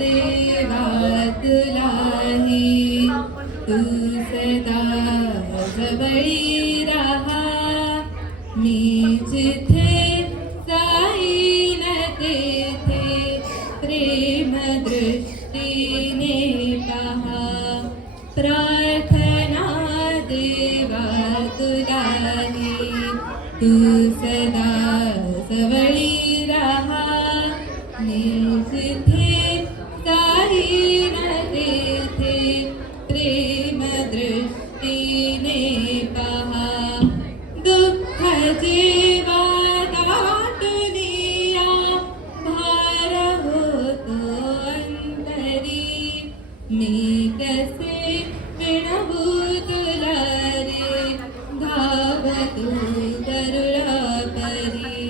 देवा तुलाही तू सदा जवळी राहा मी जिथे जाईन तेथे प्रेम दृष्टीने पहा प्रार्थना देवा तुलाही तू सदा जवळी राहा मी जिथे जाईन तेथे प्रेम दृष्टीने पहा दुःख जेव्हा दाटुनिया भार होतो अंतरी मी कसे विणवू तुला रे धावतू गरुडा परी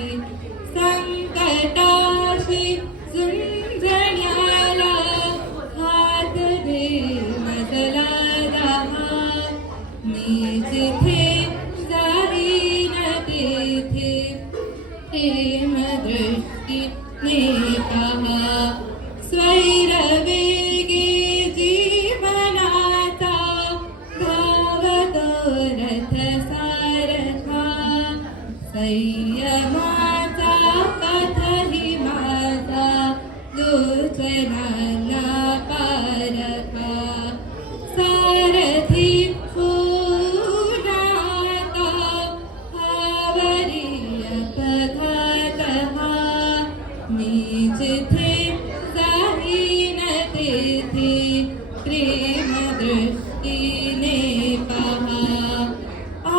संकटाशी झुंजण्याला हात दे मजला राहा मी जिथे जाईन तेथे प्रेम दृष्टीने पहा स्वैरवेगे जीवनाचा धावतो रथ सारखा संयमाचा पथही माझा लोचनाला पारखा सारथी फुलाता हावरी अपघात हा मी जिथे जाईन तेथे प्रेम दृष्टीने पहा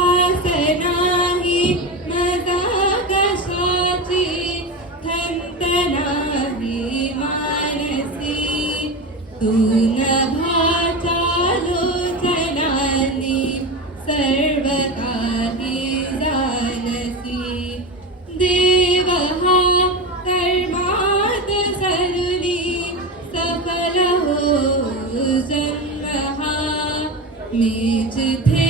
आस नाही मजा कशाची खंत नाही मानसी तू नभाच्या लोचनानी सर्व काही जानसी देव हा कर्मात सरुनी सफल हो जन्म हा मी जिथे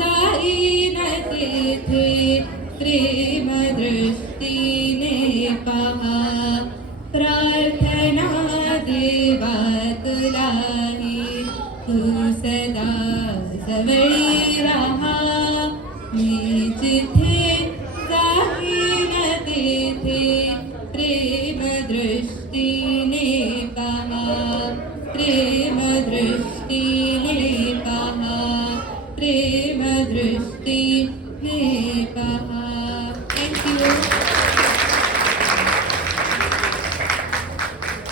जाईन तेथे प्रेम दृष्टीने पहा प्रार्थना देवा तुलाही तू सदा जवळी राहा मी जिथे जाईन तेथे प्रेम दृष्टीने पहा प्रेम